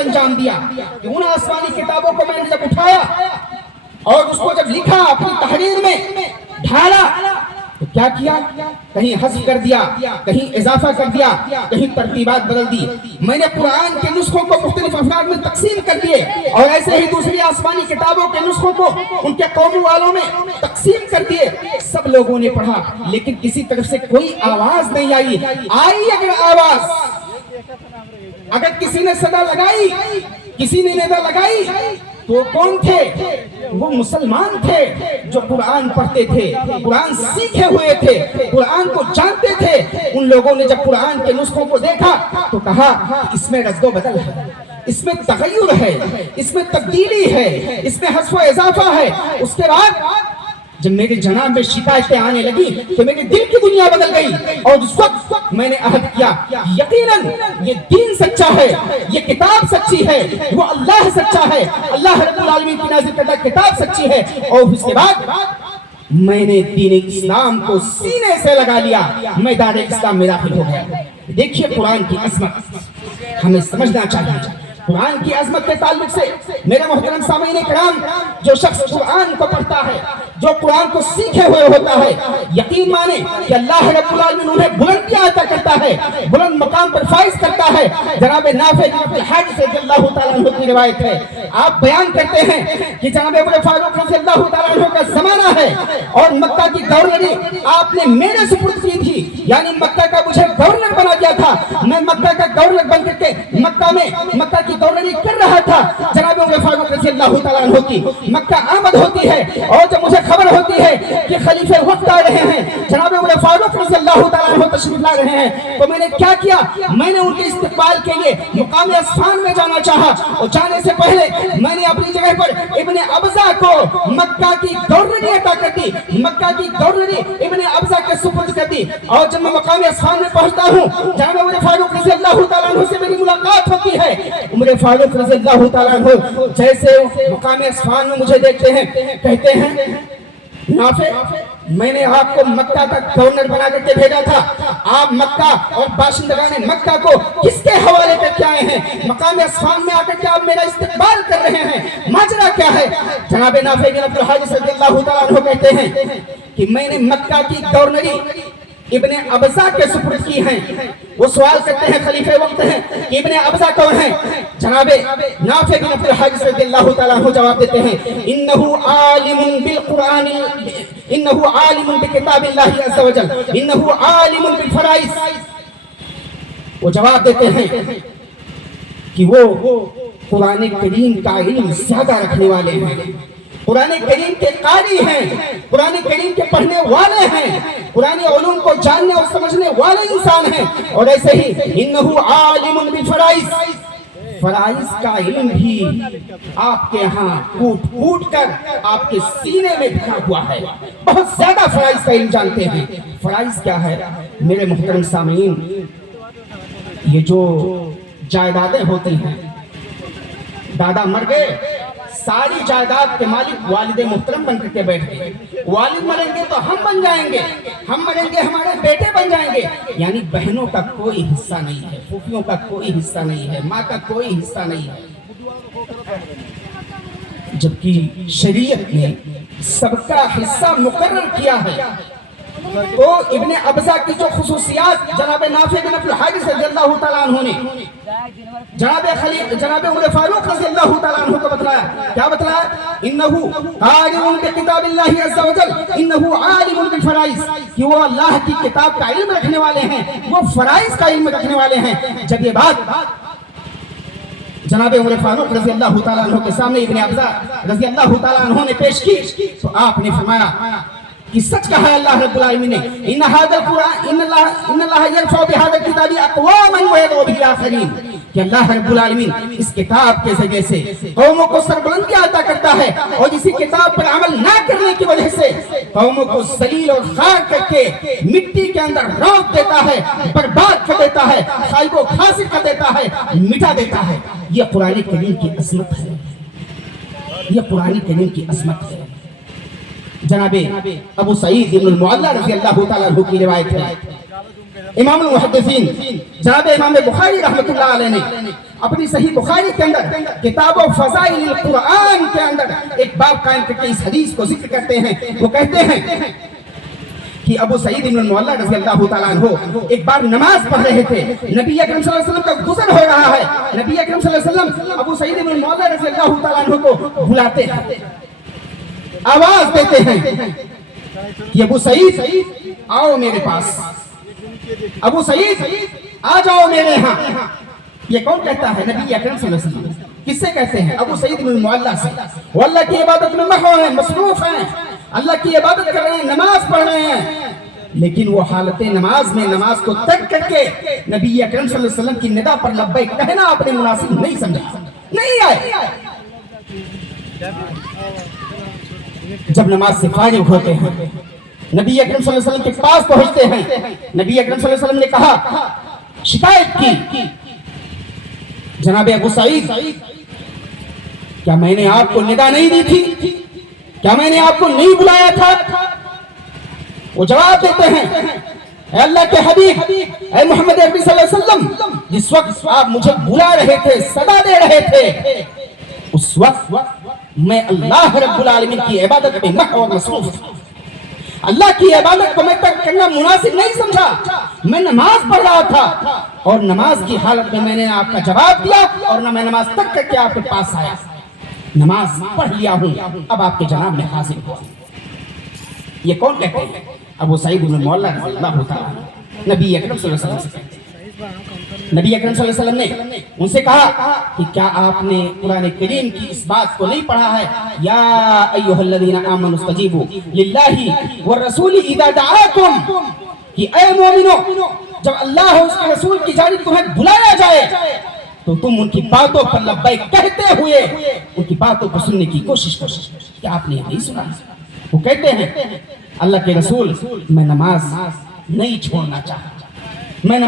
انجام دیا کہ ان آسمانی کتابوں کو میں نے جب اٹھایا اور اس کو جب لکھا اپنی تحریر میں ڈھالا تو کیا کیا؟ کہیں حذف کر دیا، کہیں اضافہ کر دیا، کہیں ترتیبات بدل دی۔ میں نے قرآن کے نسخوں کو مختلف افراد میں تقسیم کر دیے اور ایسے ہی دوسری آسمانی کتابوں کے نسخوں کو ان کے قوم والوں میں تقسیم کر دیے۔ سب لوگوں نے پڑھا لیکن کسی طرف سے کوئی آواز نہیں آئی۔ آئی اگر آواز، اگر کسی نے صدا لگائی، کسی نے ندا لگائی تو کون تھے؟ وہ مسلمان تھے جو قرآن پڑھتے تھے، قرآن سیکھے ہوئے تھے، قرآن کو جانتے تھے۔ ان لوگوں نے جب قرآن کے نسخوں کو دیکھا تو کہا اس میں رد و بدل ہے، اس میں تغیر ہے، اس میں تبدیلی ہے، اس میں حذف و اضافہ ہے۔ اس کے بعد جب میرے جناب میں شکایتیں آنے لگی تو میرے دل کی دنیا بدل گئی اور اس وقت میں نے عہد کیا یقیناً یہ دین سچا ہے، یہ کتاب سچی ہے، وہ اللہ سچا ہے، اللہ رب العالمین کی نازل کردہ کتاب سچی ہے۔ اور اس کے بعد میں نے دین اسلام کو سینے سے لگا لیا، میدان اسلام میں داخل ہو گیا۔ دیکھیے قرآن کی عظمت ہمیں سمجھنا چاہیے۔ قرآن کی عظمت کے تعلق سے میرے محترم سامعین کرام، جو شخص قرآن کو پڑھتا ہے، جو قرآن کو سیکھے ہوئے ہوتا ہے، یقین مانے کہ اللہ رب العالمین انہیں بلندیاں عطا کرتا ہے، بلند مقام پر فائز کرتا ہے۔ جناب نافع بن الحارث رضی اللہ تعالیٰ عنہ کی روایت ہے، آپ بیان کرتے ہیں کہ جناب عمر فاروق رضی اللہ تعالیٰ عنہ کا زمانہ ہے اور مکہ کی گورنری آپ نے میرے سپرد کی تھی، یعنی مکہ کا مجھے گورنر بنا دیا تھا۔ میں مکہ کا گورنر بن کر کے مکہ کی گورنری کر رہا تھا۔ جناب عمر فاروق رضی اللہ تعالیٰ عنہ کی مکہ آمد ہوتی ہے اور جب مجھے خبر ہوتی ہے کہ خلیفہ وقت آ رہے ہیں، جناب عمر فاروق رضی اللہ تعالیٰ عنہ تشریف لا رہے ہیں، تو میں نے کیا کیا؟ میں نے ان کے استقبال کے لیے مقام اصفہان میں جانا چاہا اور جانے سے پہلے میں نے اپنی جگہ پر ابن ابزہ کو مکہ کی گورنری عطا کر دی، مکہ کی گورنری ابن ابزہ کے سپرد کر دی۔ اور جب میں مقام اصفہان میں پہنچتا ہوں، جناب عمر فاروق رضی اللہ تعالیٰ عنہ سے میری ملاقات ہوتی ہے۔ عمر فاروق رضی اللہ تعالیٰ عنہ جیسے مقام اصفہان میں مجھے دیکھتے ہیں، کہتے ہیں نافع میں نے آپ کو مکہ کا گورنر بنا کر کے بھیجا تھا، آپ مکہ اور باشندگان مکہ کو کس کے حوالے کر کے آئے ہیں؟ مقام اصفہان میں آ کر کے آپ میرا استقبال کر رہے ہیں، ماجرا کیا ہے؟ جناب نافع بن عبد الحارث رضی اللہ تعالیٰ عنہ کہتے ہیں کہ میں نے مکہ کی گورنری ابن ابزہ کے سپرد کی ہیں۔ وہ سوال کرتے ہیں، خلیفہ وقت ہیں، کہ ابن ابزہ کون ہیں؟ جناب نافع بن عبد الحارث رضی اللہ تعالیٰ عنہ جواب دیتے ہیں انہو عالم بالقرآن، انہو عالم بکتاب اللہ عز و جل، انہو عالم بالفرائض۔ وہ جواب دیتے ہیں کہ وہ قرآن کریم کا علم زیادہ رکھنے والے ہیں، قرآن کریم کے قاری ہیں، قرآن کریم کے پڑھنے والے ہیں، قرآن علوم کو جاننے اور سمجھنے والے انسان ہیں۔ اور ایسے ہی انہو عالم بالفرائض، فرائض کا علم بھی آپ کے ہاں کوٹ کوٹ کر آپ کے سینے میں بھرا ہوا ہے، بہت زیادہ فرائض کا علم جانتے ہیں۔ فرائض کیا ہے میرے محترم سامعین؟ یہ جو جائیدادیں ہوتی ہیں، دادا مر گئے، ساری جائیداد کے مالک والد محترم بن کر کے بیٹھ گئے، والد مریں گے تو ہم بن جائیں گے، ہم مریں گے ہمارے بیٹے بن جائیں گے، یعنی بہنوں کا کوئی حصہ نہیں ہے، پھوپھیوں کا کوئی حصہ نہیں ہے، ماں کا کوئی حصہ نہیں ہے۔ جبکہ شریعت نے سب کا حصہ مقرر کیا ہے، تو ابن ابزہ کی جو خصوصیات جناب نافع بن عبد الحارث رضی اللہ تعالیٰ عنہ نے جناب عمر فاروق رضی اللہ تعالیٰ عنہ کو بتلایا، کیا بتلایا؟ انہو عالم بکتاب اللہ عز و جل، انہو عالم بالفرائض، کہ وہ اللہ کی کتاب کا علم رکھنے والے ہیں، وہ فرائض کا علم رکھنے والے ہیں۔ جب یہ بات جناب عمر فاروق رضی اللہ تعالیٰ عنہ کے سامنے ابن ابزہ رضی اللہ تعالیٰ عنہ نے پیش کی تو آپ نے فرمایا کہ سچ کہا ہے اللہ رب العالمین نے، ان هذا القرآن ان اللہ يرفع بهذا الكتاب اقواما ويضع به آخرین، کہ اللہ رب العالمین اس کتاب کے ذریعے سے قوموں کو سربلندی عطا کرتا ہے اور اسی کتاب پر عمل نہ کرنے کی وجہ سے قوموں کو ذلیل اور خار کر کے مٹی کے اندر رونق دیتا ہے، برباد کر دیتا ہے، خائب و خاسر کر دیتا ہے، مٹا دیتا ہے۔ یہ قرآن کریم کی عظمت ہے، یہ قرآن کریم کی عظمت ہے۔ جناب ابو سعید بن المعلا رضی اللہ تعالیٰ عنہ کی روایت ہے، امام المحدثین جناب امام بخاری رحمۃ اللہ علیہ نے اپنی صحیح بخاری کے اندر کتاب و فضائل القرآن کے اندر ایک باب قائم کر کے اس حدیث کو ذکر کرتے ہیں. وہ کہتے ہیں کہ ابو سعید بن المعلیٰ رضی اللہ تعالیٰ عنہ ایک بار نماز پڑھ رہے تھے. نبی اکرم صلی اللہ علیہ وسلم کا گزر ہو رہا ہے. نبی اکرم صلی اللہ علیہ وسلم ابو سعید بن المعلیٰ رضی اللہ تعالیٰ عنہ کو بلاتے ہیں, آواز دیتے ہیں کہ ابو سعید آؤ میرے پاس, ابو سعید آ جاؤ میرے ہاں. یہ کون کہتا ہے؟ نبی اکرم صلی اللہ علیہ وسلم. کس سے کہتے ہیں؟ ابو سعید بن المعلیٰ سے. وہ اللہ کی عبادت میں محو ہیں, مصروف ہیں, اللہ کی عبادت کر رہے ہیں, نماز پڑھ رہے ہیں, لیکن وہ حالت نماز میں نماز کو ترک کر کے نبی اکرم صلی اللہ علیہ وسلم کی ندا پر لبیک کہنا اپنے مناسب نہیں سمجھا, نہیں آئے. جب نماز سے فارغ ہوتے ہیں, نبی اکرم صلی اللہ علیہ وسلم کے پاس پہنچتے ہیں. نبی اکرم صلی اللہ علیہ وسلم نے کہا, شکایت کی, جناب ابو سعید کیا میں نے آپ کو ندا نہیں دی تھی؟ کیا میں نے آپ کو نہیں بلایا تھا؟ وہ جواب دیتے ہیں, اے اللہ کے حبیب, اے محمد عربی صلی اللہ علیہ وسلم, جس وقت آپ مجھے بلا رہے تھے, صدا دے رہے تھے, اس وقت میں اللہ رب العالمین کی عبادت میں محو اور مصروف تھا. اللہ کی عبادت کو میں ترک کرنا مناسب نہیں سمجھا. میں نماز پڑھ رہا تھا اور نماز کی حالت میں نے آپ کا جواب دیا اور نہ میں نماز ترک کر کے آپ کے پاس آیا. نماز پڑھ لیا ہوں, اب آپ کے جناب میں حاضر ہوا. یہ کون کہتے ہیں؟ ابو سعید بن المعلیٰ رضی اللہ تعالیٰ. نبی اکرم صلی اللہ علیہ وسلم سے, نبی اکرم صلی اللہ علیہ وسلم نے ان سے کہا کہ کیا آپ نے قرآن کریم کی اس بات کو نہیں پڑھا ہے, یا ایھا الذین آمنوا استجیبوا للہ والرسول اذا دعاکم, کہ اے مومنو جب اللہ اور اس کے رسول کی جانب تمہیں بلایا جائے تو تم ان کی باتوں پر لبیک کہتے ہوئے ان کی باتوں کو سننے کی کوشش کرو. کیا آپ نے نہیں سنا؟ وہ کہتے ہیں, اللہ کے رسول, میں نماز نہیں چھوڑنا چاہتا, میں